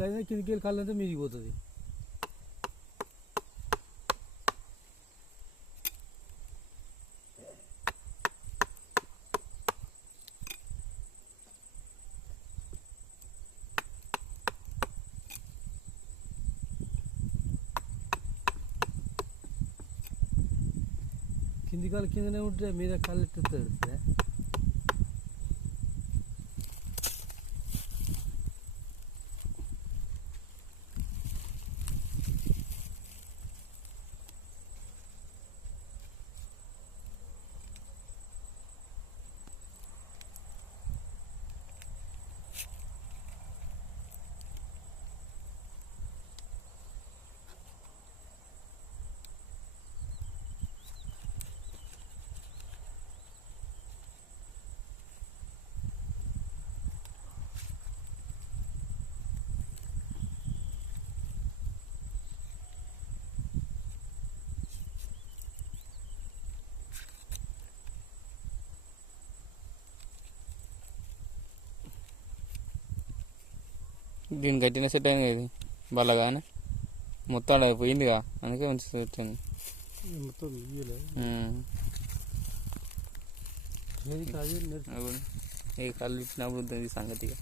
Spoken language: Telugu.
ఎట్లయినా కిందికి వెళ్ళి కాళ్ళంతా మీదికి పోతుంది. కింది కాలు కిందనే ఉంటే మీద కాళ్ళు ఎత్తుతుంది. దీని గట్టిన సెట్ అయింది ఇది బల్లగానే మొత్తం అయిపోయిందిగా, అందుకే మంచిగా వచ్చింది. ఏ కళ్ళు ఇచ్చినప్పుడు సంగతిగా